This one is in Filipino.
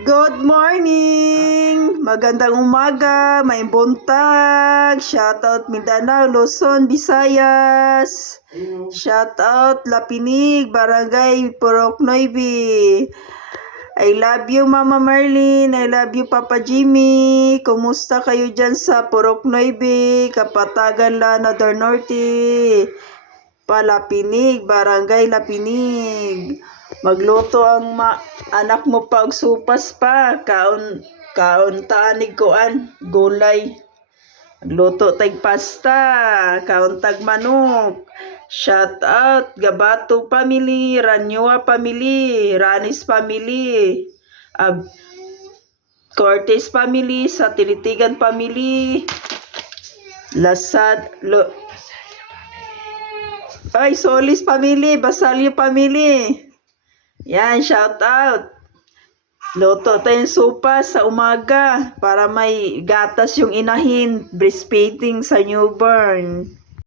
Good morning! Magandang umaga, may buntag. Shoutout Mindanao, Luzon, Visayas. Shoutout Lapinig, Barangay Purok Nueve. I love you Mama Marlene, I love you Papa Jimmy. Kumusta kayo dyan sa Purok Nueve, Kapatagan, Lanador Norte, Palapinig, Barangay Lapinig. Magluto ang anak mo pa og supas pa, kaon taanig koan, gulay. Magluto tag pasta, kaon tag manok. Shout out Gabato family, Ranyoa family, Ranis family, Cortez family, sa Tinitigan family, Solis family, Basalio family. Yan, shout out. Luto tayong sopa sa umaga para may gatas yung inahin, breastfeeding sa newborn.